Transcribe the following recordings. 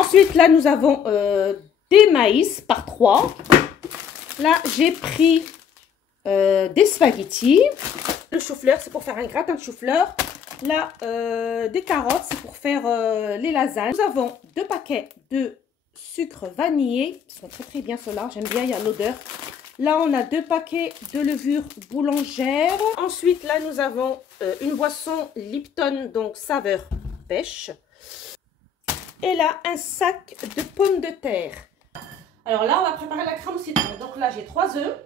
Ensuite, là, nous avons des maïs par 3. Là, j'ai pris des spaghettis. Le chou-fleur, c'est pour faire un gratin de chou-fleur. Là, des carottes, c'est pour faire les lasagnes. Nous avons 2 paquets de sucre vanillé. Ils sont très très bien ceux-là, j'aime bien, il y a l'odeur. Là, on a 2 paquets de levure boulangère. Ensuite, là, nous avons une boisson Lipton, donc saveur pêche. Et là, un sac de pommes de terre. Alors là, on va préparer la crème au citron. Donc là, j'ai 3 œufs,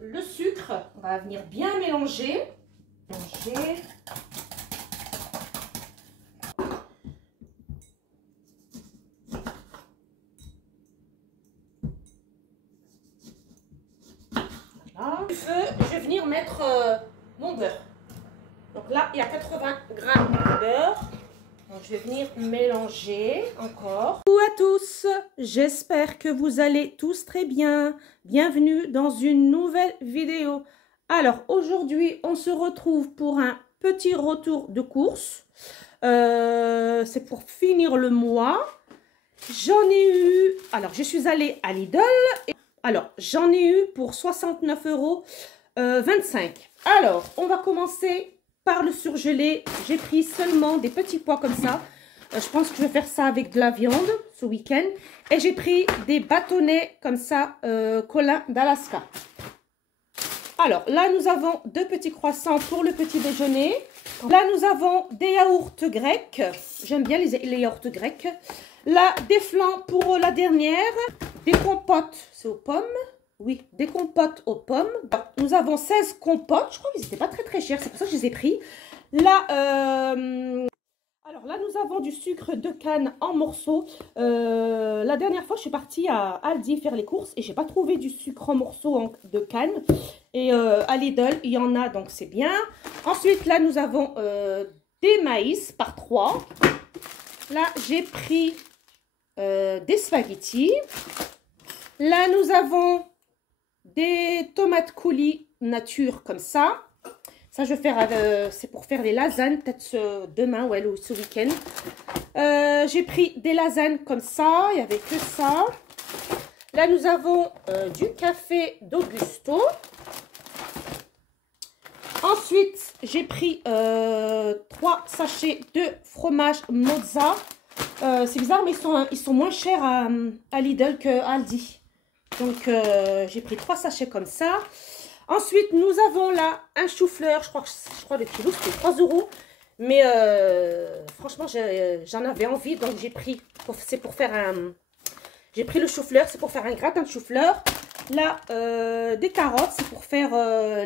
le sucre. On va venir bien mélanger. Voilà. Du feu, je vais venir mettre mon beurre. Donc là, il y a 80 grammes de beurre. Donc, je vais venir mélanger encore. Bonjour à tous, j'espère que vous allez tous très bien. Bienvenue dans une nouvelle vidéo. Alors aujourd'hui, on se retrouve pour un petit retour de course. C'est pour finir le mois. J'en ai eu, alors je suis allée à Lidl. Alors j'en ai eu pour 69,25 €. Alors on va commencer par le surgelé. J'ai pris seulement des petits pois comme ça. Je pense que je vais faire ça avec de la viande ce week-end. Et j'ai pris des bâtonnets comme ça, Colin d'Alaska. Alors là, nous avons 2 petits croissants pour le petit déjeuner. Là, nous avons des yaourts grecs. J'aime bien les yaourts grecs. Là, des flancs pour la dernière. Des compotes, c'est aux pommes. Oui, des compotes aux pommes. Nous avons 16 compotes. Je crois qu'ils n'étaient pas très très chers. C'est pour ça que je les ai pris. Là, alors là, nous avons du sucre de canne en morceaux. La dernière fois, je suis partie à Aldi faire les courses et j'ai pas trouvé du sucre en morceaux de canne. Et à Lidl, il y en a, donc c'est bien. Ensuite, là, nous avons des maïs par 3. Là, j'ai pris des spaghettis. Là, nous avons des tomates coulis nature comme ça. Ça, je vais faire, c'est pour faire des lasagnes, peut-être demain ou ce week-end. J'ai pris des lasagnes comme ça, il n'y avait que ça. Là, nous avons du café d'Augusto. Ensuite, j'ai pris 3 sachets de fromage mozza. C'est bizarre, mais ils sont moins chers à Lidl qu'à Aldi. Donc, j'ai pris 3 sachets comme ça. Ensuite, nous avons là un chou-fleur. Je crois le kilo, c'était 3 €. Mais franchement, j'en avais envie. Donc, j'ai pris, c'est pour faire un... J'ai pris le chou-fleur, c'est pour faire un gratin de chou-fleur. Là, des carottes, c'est pour faire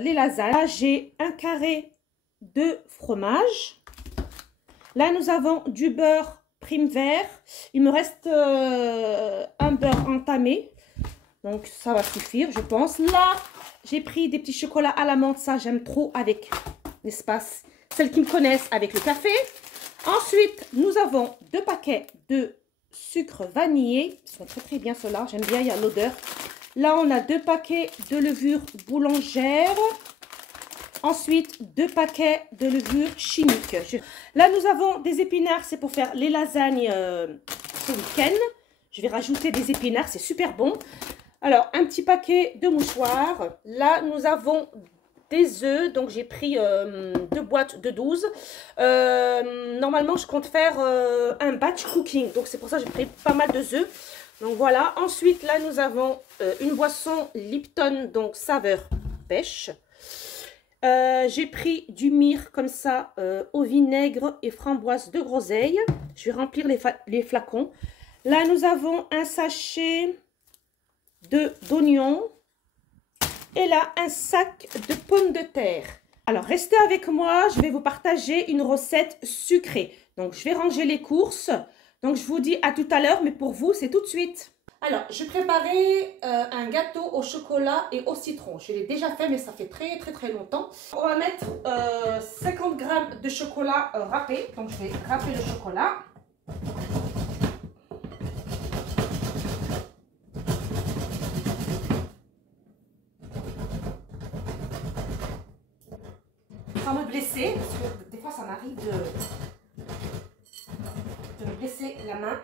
les lasagnes. Là, j'ai un carré de fromage. Là, nous avons du beurre prime vert. Il me reste un beurre entamé. Donc, ça va suffire, je pense. Là, j'ai pris des petits chocolats à la menthe. Ça, j'aime trop avec, n'est-ce pas, celles qui me connaissent, avec le café. Ensuite, nous avons 2 paquets de sucre vanillé. Ils sont très très bien ceux-là. J'aime bien, il y a l'odeur. Là, on a 2 paquets de levure boulangère. Ensuite, 2 paquets de levure chimique. Là, nous avons des épinards. C'est pour faire les lasagnes ce week-end. Je vais rajouter des épinards. C'est super bon. Alors, un petit paquet de mouchoirs. Là, nous avons des œufs. Donc, j'ai pris 2 boîtes de 12. Normalement, je compte faire un batch cooking. Donc, c'est pour ça que j'ai pris pas mal de œufs. Donc, voilà. Ensuite, là, nous avons une boisson Lipton, donc saveur pêche. J'ai pris du myrrhe comme ça, au vinaigre et framboise de groseille. Je vais remplir les flacons. Là, nous avons un sachet d'oignons. Et là, un sac de pommes de terre. Alors, restez avec moi. Je vais vous partager une recette sucrée. Donc, je vais ranger les courses. Donc, je vous dis à tout à l'heure. Mais pour vous, c'est tout de suite. Alors, je préparais un gâteau au chocolat et au citron. Je l'ai déjà fait, mais ça fait très très très longtemps. On va mettre 50 g de chocolat râpé. Donc, je vais râper le chocolat. Sans me blesser, parce que des fois, ça m'arrive de me blesser la main.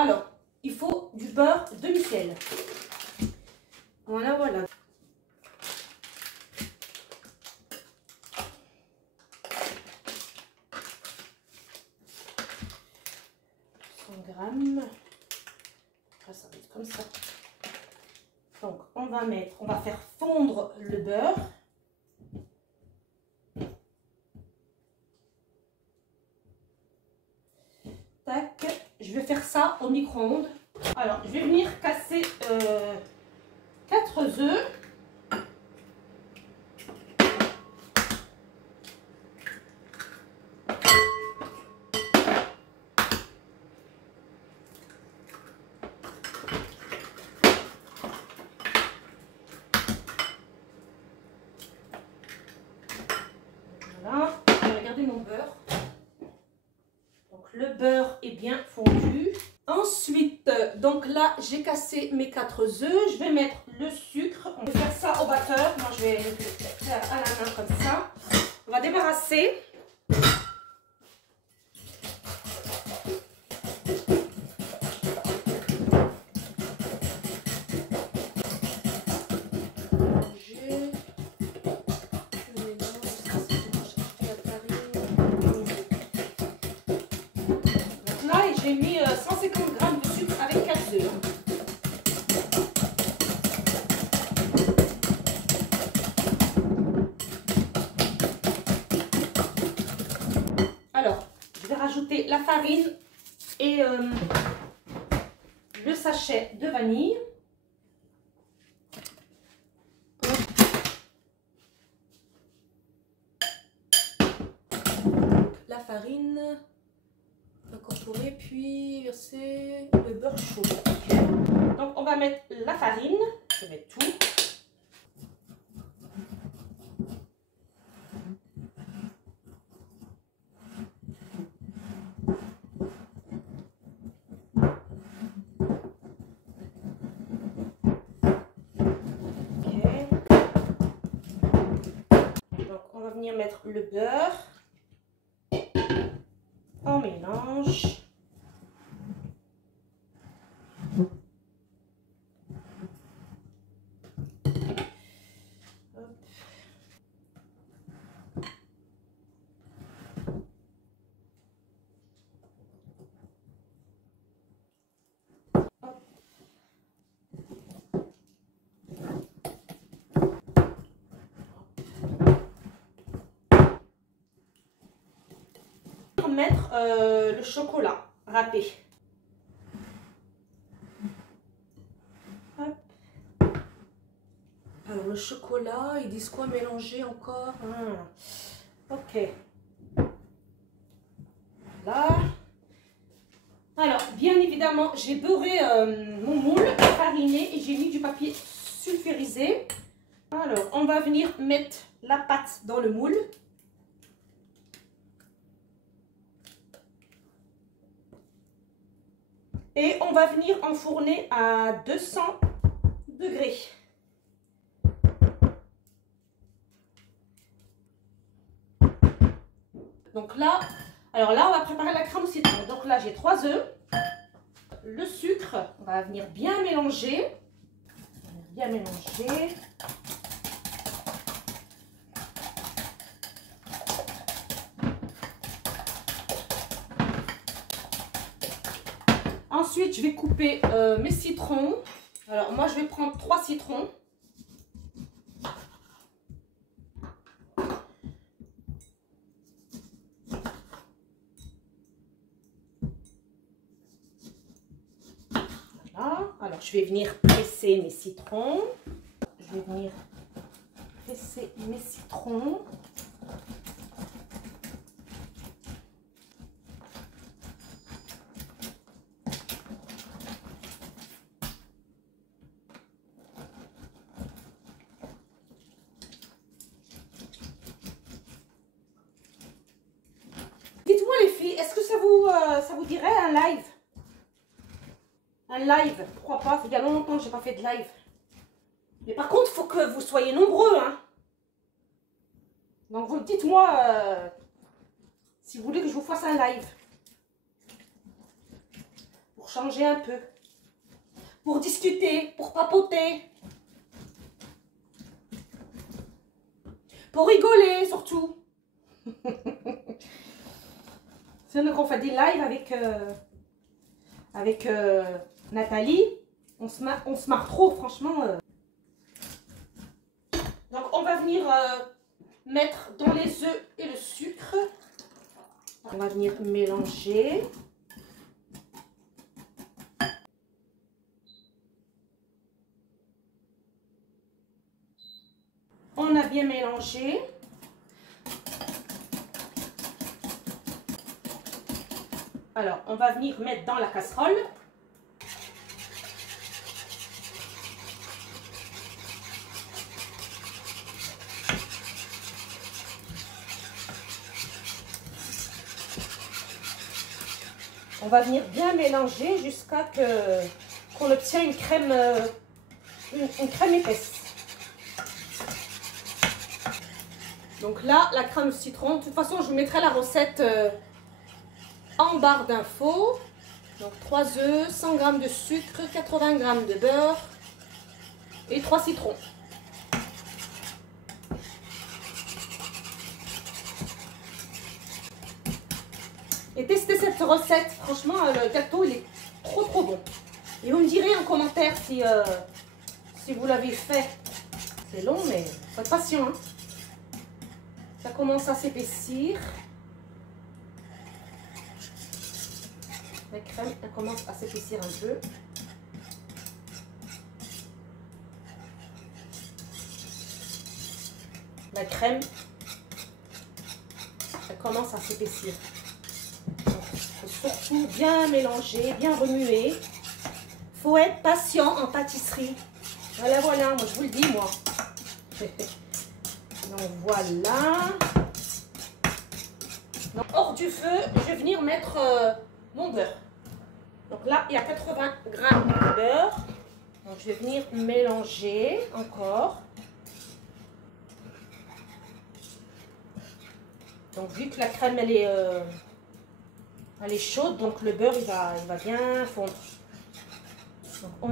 Alors, il faut du beurre demi-sel. Voilà, voilà. Grammes. Après, ça va être comme ça. Donc, on va faire fondre le beurre. Tac. Je vais faire ça au micro-ondes. Alors, je vais venir casser 4 œufs. Voilà, je vais regarder mon beurre. Donc le beurre est bien fondu. Ensuite, donc là, j'ai cassé mes 4 œufs. Je vais mettre le sucre. On va faire ça au batteur. Moi, je vais le faire à la main comme ça. On va débarrasser. J'ai mis 150 grammes de sucre avec 4 œufs. Alors, je vais rajouter la farine et le sachet de vanille. La farine. Incorporer puis verser le beurre chaud. Donc on va mettre la farine, je vais mettre tout. Ok. Donc on va venir mettre le beurre. On mélange. Hop. Hop. On va mettre le chocolat râpé. Alors le chocolat, ils disent quoi mélanger encore? Ok. Là. Alors, bien évidemment, j'ai beurré mon moule, fariné et j'ai mis du papier sulfurisé. Alors, on va venir mettre la pâte dans le moule. Et on va venir enfourner à 200 degrés. Donc là, alors là, on va préparer la crème au citron. Donc là, j'ai 3 œufs. Le sucre, on va venir bien mélanger. Bien mélanger. Ensuite, je vais couper mes citrons. Alors, moi, je vais prendre 3 citrons. Voilà. Alors, je vais venir presser mes citrons. Je vais venir presser mes citrons. Dites-moi les filles, est-ce que ça vous dirait un live? Un live, pourquoi pas? Il y a longtemps que je n'ai pas fait de live. Mais par contre, il faut que vous soyez nombreux, hein. Donc vous dites-moi si vous voulez que je vous fasse un live. Pour changer un peu. Pour discuter, pour papoter. Pour rigoler surtout. C'est là qu'on fait des lives avec Nathalie. On se marre trop, franchement. Donc on va venir mettre dans les œufs et le sucre. On va venir mélanger. On a bien mélangé. Alors, on va venir mettre dans la casserole. On va venir bien mélanger jusqu'à qu'on obtient une crème épaisse. Donc là, la crème au citron, de toute façon, je vous mettrai la recette en barre d'infos. Donc 3 œufs, 100 g de sucre, 80 g de beurre et 3 citrons. Et testez cette recette, franchement le gâteau il est trop bon. Et vous me direz en commentaire si vous l'avez fait. C'est long mais faut être patient. Hein. Ça commence à s'épaissir. La crème elle commence à s'épaissir un peu. La crème elle commence à s'épaissir. Il faut surtout bien mélanger, bien remuer. Il faut être patient en pâtisserie. Voilà, moi je vous le dis moi. Donc voilà. Donc hors du feu, je vais venir mettre mon beurre. Donc là, il y a 80 g de beurre. Donc je vais venir mélanger encore. Donc vu que la crème elle est chaude, donc le beurre il va bien fondre. Donc on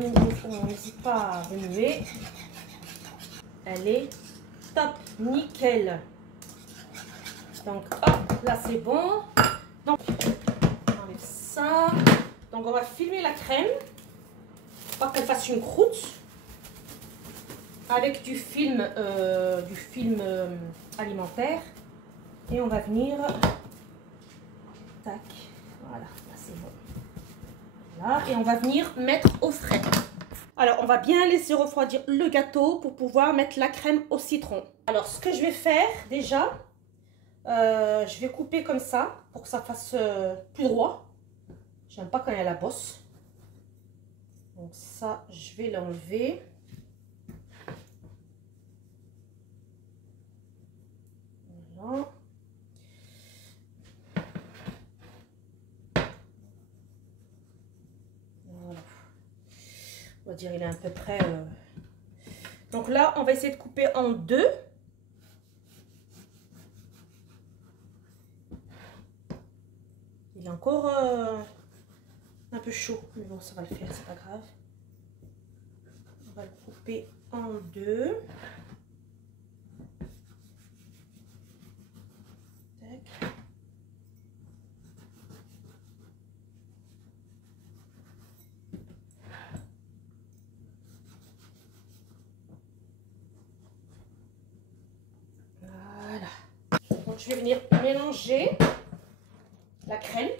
n'hésite pas à remuer. Elle est top, nickel. Donc hop, là c'est bon. Donc on enlève ça. Donc on va filmer la crème. Pas qu'elle fasse une croûte. Avec du film alimentaire. Et on va venir. Tac. Voilà, là c'est bon. Là, et on va venir mettre au frais. Alors, on va bien laisser refroidir le gâteau pour pouvoir mettre la crème au citron. Alors, ce que je vais faire déjà, je vais couper comme ça pour que ça fasse plus droit. J'aime pas quand il y a la bosse. Donc ça, je vais l'enlever. Voilà. On va dire il est à peu près... Donc là, on va essayer de couper en deux. Il est encore un peu chaud. Mais bon, ça va le faire, c'est pas grave. On va le couper en deux. Tac. Donc, je vais venir mélanger la crème.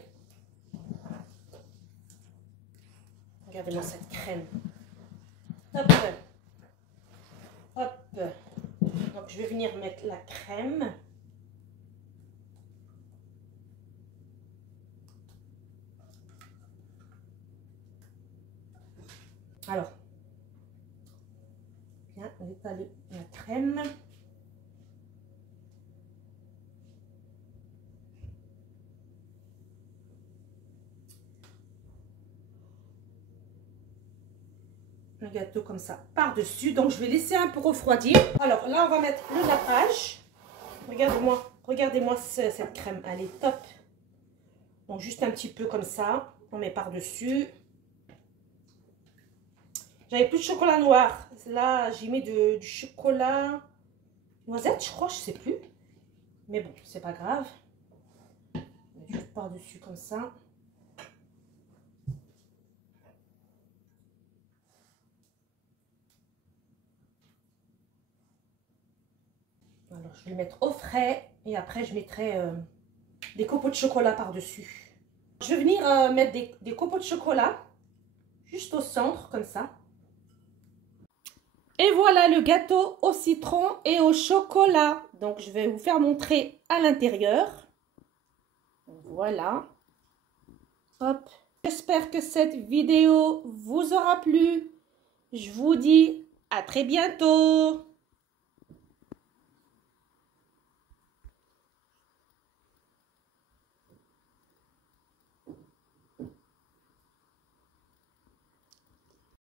Regardez-moi cette crème. Hop. Hop. Donc, je vais venir mettre la crème. Alors, bien étaler la crème. Un gâteau comme ça par-dessus. Donc, je vais laisser un peu refroidir. Alors, là, on va mettre le nappage. Regardez-moi cette crème. Elle est top. Donc, juste un petit peu comme ça. On met par-dessus. J'avais plus de chocolat noir. Là, j'y mets du chocolat noisette, je crois, je sais plus. Mais bon, c'est pas grave. Juste par-dessus comme ça. Alors, je vais le mettre au frais et après, je mettrai des copeaux de chocolat par-dessus. Je vais venir mettre des copeaux de chocolat juste au centre, comme ça. Et voilà le gâteau au citron et au chocolat. Donc, je vais vous faire montrer à l'intérieur. Voilà. Hop. J'espère que cette vidéo vous aura plu. Je vous dis à très bientôt.